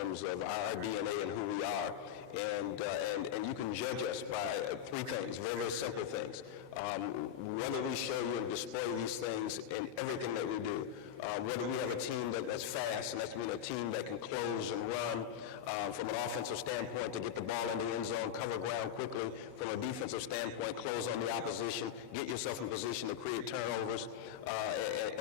terms of our DNA and who we are. And you can judge us by three things, very, very simple things. Whether we show you and display these things in everything that we do. Whether we have a team that's fast, and that's mean a team that can close and run from an offensive standpoint to get the ball in the end zone, cover ground quickly. From a defensive standpoint, close on the opposition, get yourself in position to create turnovers,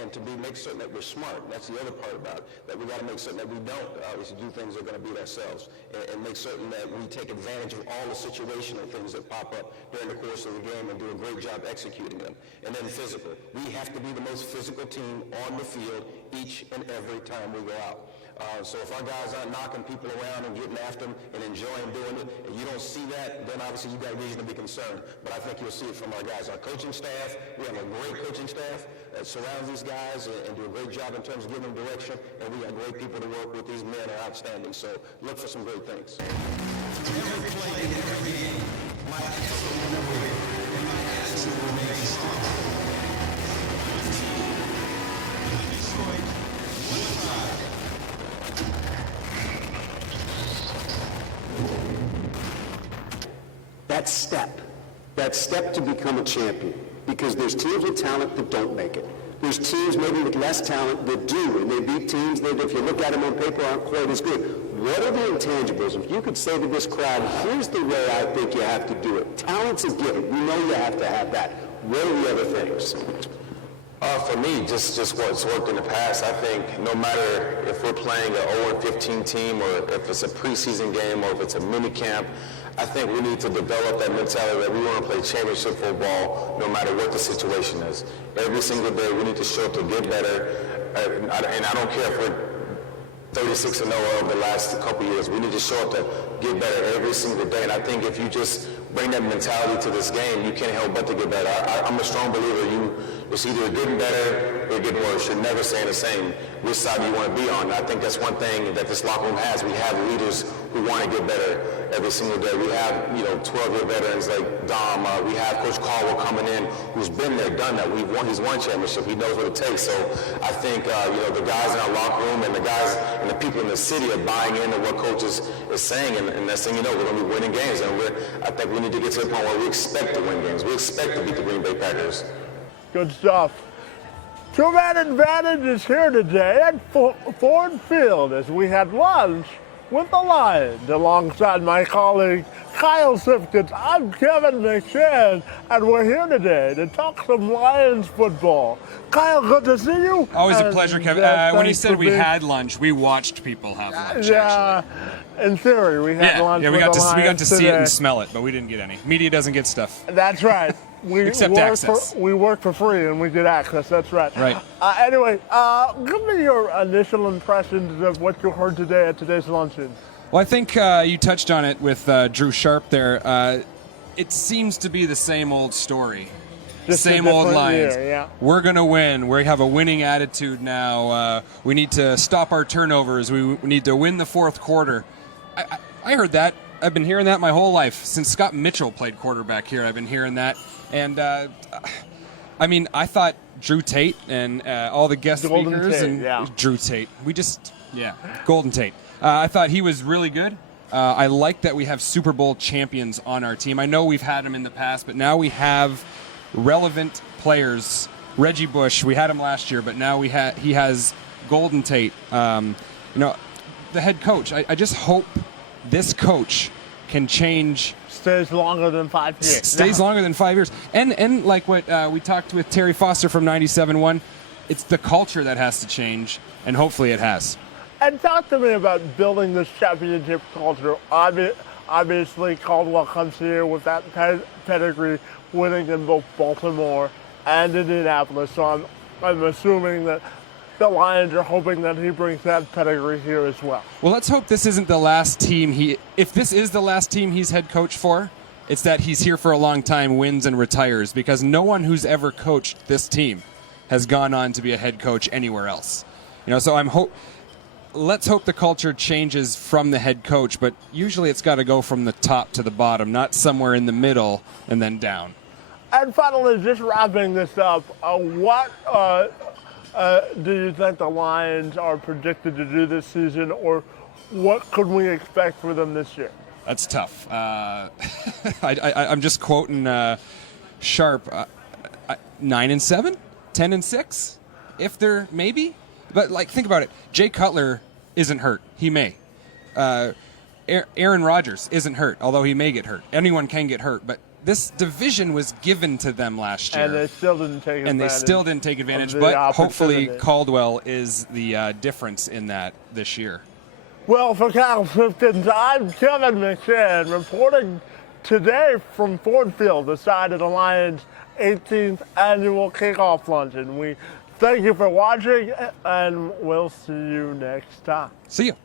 and to make certain that we're smart. And that's the other part about it, that we got to make certain that we don't obviously do things that are going to beat ourselves, and make certain that we take advantage of all the situational things that pop up during the course of the game and do a great job executing them. And then physical. We have to be the most physical team on the field each and every time we go out. So if our guys aren't knocking people around and getting after them and enjoying doing it, and you don't see that, then obviously you got reason to be concerned. But I think you'll see it from our guys. Our coaching staff, we have a great coaching staff that surrounds these guys and do a great job in terms of giving them direction, and we have great people to work with. These men are outstanding, so look for some great things. Every play, every game, my effort will win, and my attitude will remain strong. Detroit, one pride. That step to become a champion, because there's teams with talent that don't make it. There's teams maybe with less talent that do, and they beat teams that, if you look at them on paper, aren't quite as good. What are the intangibles? If you could say to this crowd, here's the way I think you have to do it. Talent's a given. We know you have to have that. What are the other things? For me, just what's worked in the past. I think no matter if we're playing an 0-15 team or if it's a preseason game or if it's a mini camp, I think we need to develop that mentality that we want to play championship football no matter what the situation is. Every single day we need to show up to get better, and I don't care if we're 36-0 over the last couple years. We need to show up to get better every single day, and I think if you just bring that mentality to this game, you can't help but to get better. I'm a strong believer it's either getting better or getting worse. You're never saying the same which side you want to be on. And I think that's one thing that this locker room has. We have leaders who want to get better every single day. We have, 12-year veterans like Dom. We have Coach Caldwell coming in who's been there, done that. He's won championship. He knows what it takes. So I think, the guys in our locker room and the guys and the people in the city are buying into what Coach is saying. And next thing you know, we're going to be winning games. And I think we need to get to the point where we expect to win games. We expect to beat the Green Bay Packers. Good stuff. Two-man advantage is here today at Ford Field as we had lunch with the Lions. Alongside my colleague Kyle Simkins, I'm Kevin McShan, and we're here today to talk some Lions football. Kyle, good to see you. Always a pleasure, Kevin. When he said we had lunch, we watched people have lunch. Yeah, in theory, we had lunch. Yeah, we got to see it and smell it, but we didn't get any. Media doesn't get stuff. That's right. Except access. We work for free and we get access. That's right. Right. Anyway, give me your initial impressions of what you heard today at today's luncheon. Well, I think you touched on it with Drew Sharp there. It seems to be the same old story. Just same old Lions. Year, yeah. We're going to win. We have a winning attitude now. We need to stop our turnovers. We need to win the fourth quarter. I heard that. I've been hearing that my whole life. Since Scott Mitchell played quarterback here, I've been hearing that. And, I thought Drew Tate and all the guest speakers and Drew Tate. Golden Tate. I thought he was really good. I like that we have Super Bowl champions on our team. I know we've had them in the past, but now we have relevant players. Reggie Bush, we had him last year, but now he has Golden Tate. The head coach. I just hope this coach can change. Stays longer than 5 years. Stays longer than 5 years. And like what we talked with Terry Foster from 97.1, it's the culture that has to change, and hopefully it has. And talk to me about building this championship culture. Obviously, Caldwell comes here with that pedigree, winning in both Baltimore and Indianapolis. So I'm assuming that the Lions are hoping that he brings that pedigree here as well. Well, let's hope this isn't the last team if this is the last team he's head coach for, it's that he's here for a long time, wins and retires, because no one who's ever coached this team has gone on to be a head coach anywhere else. So let's hope the culture changes from the head coach, but usually it's got to go from the top to the bottom, not somewhere in the middle and then down. And finally, just wrapping this up, what do you think the Lions are predicted to do this season, or what could we expect for them this year? That's tough. I'm just quoting Sharp. 9-7, 10-6, if they're maybe. But like, think about it. Jay Cutler isn't hurt. He may. Aaron Rodgers isn't hurt, although he may get hurt. Anyone can get hurt, but this division was given to them last year. And they still didn't take advantage. But hopefully Caldwell is the difference in that this year. Well, for Kyle Simkins, I'm Kevin McShan reporting today from Ford Field, the site of the Lions' 18th annual kickoff luncheon. We thank you for watching, and we'll see you next time. See you.